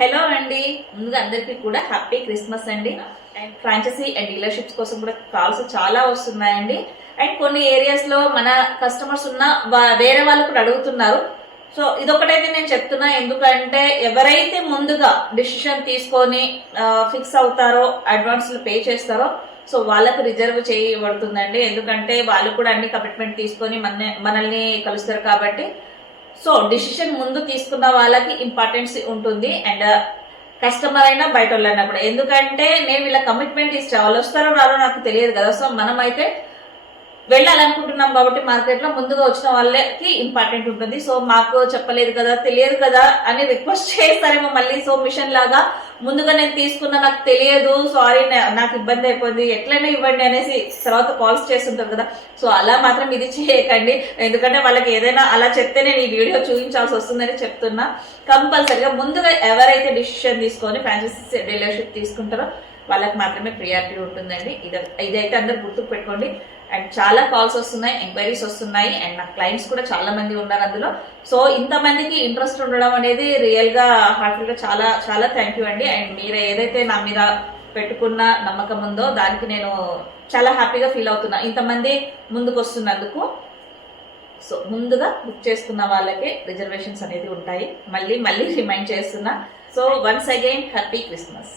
Hello అండి, ముందుగా అందరికీ కూడా హ్యాపీ క్రిస్మస్ అండి. అండ్ ఫ్రాంచైజీ అండ్ డీలర్షిప్స్ కోసం కూడా కాల్స్ చాలా వస్తున్నాయండి. అండ్ కొన్ని ఏరియాస్ లో మన కస్టమర్స్ ఉన్న వేరే వాళ్ళు కూడా అడుగుతున్నారు. సో ఇదొకటైతే నేను చెప్తున్నా, ఎందుకంటే ఎవరైతే ముందుగా డిసిషన్ తీసుకొని ఫిక్స్ అవుతారో, అడ్వాన్స్ పే చేస్తారో, సో వాళ్ళకు రిజర్వ్ చేయబడుతుందండి. ఎందుకంటే వాళ్ళు కూడా అన్ని కమిట్మెంట్ తీసుకొని మనల్ని కలుస్తారు కాబట్టి. సో డిసిషన్ ముందు తీసుకున్న వాళ్ళకి ఇంపార్టెన్స్ ఉంటుంది. అండ్ కస్టమర్ అయినా బయట వాళ్ళైనా కూడా, ఎందుకంటే నేను వీళ్ళ కమిట్మెంట్ ఇస్తే వాళ్ళు వస్తారో రాదో నాకు తెలియదు కదా. సో మనం అయితే వెళ్ళాలనుకుంటున్నాం కాబట్టి మార్కెట్ లో ముందుగా వచ్చిన వాళ్ళకి ఇంపార్టెంట్ ఉంటుంది. సో మాకు చెప్పలేదు కదా, తెలియదు కదా అని రిక్వెస్ట్ చేస్తారేమో మళ్ళీ. సో మిషన్ లాగా ముందుగా నేను తీసుకున్నా, నాకు తెలియదు, సారీ నాకు ఇబ్బంది అయిపోయింది, ఎట్లయినా ఇవ్వండి అనేసి తర్వాత కాల్స్ చేస్తుంటారు కదా. సో అలా మాత్రం ఇది చేయకండి, ఎందుకంటే వాళ్ళకి ఏదైనా అలా చెప్తే నేను ఈ వీడియో చూపించాల్సి వస్తుందని చెప్తున్నా. కంపల్సరిగా ముందుగా ఎవరైతే డిసిషన్ తీసుకొని ఫ్రాంచైజీ డీలర్షిప్ తీసుకుంటారో వాళ్ళకి మాత్రమే ప్రియారిటీ ఉంటుందండి. ఇదైతే అందరు గుర్తుకు పెట్టుకోండి. అండ్ చాలా కాల్స్ వస్తున్నాయి, ఎంక్వైరీస్ వస్తున్నాయి, అండ్ నా క్లయింట్స్ కూడా చాలా మంది ఉన్నారు అందులో. సో ఇంతమందికి ఇంట్రెస్ట్ ఉండడం అనేది రియల్ గా హార్ట్ఫుల్ గా చాలా చాలా థ్యాంక్ యూ అండి. అండ్ మీరు ఏదైతే నా మీద పెట్టుకున్న నమ్మకం ఉందో దానికి నేను చాలా హ్యాపీగా ఫీల్ అవుతున్నా, ఇంతమంది ముందుకు వస్తున్నందుకు. సో ముందుగా బుక్ చేసుకున్న వాళ్ళకే రిజర్వేషన్స్ అనేది ఉంటాయి. మళ్ళీ రిమైండ్ చేస్తున్నా. So once again happy Christmas.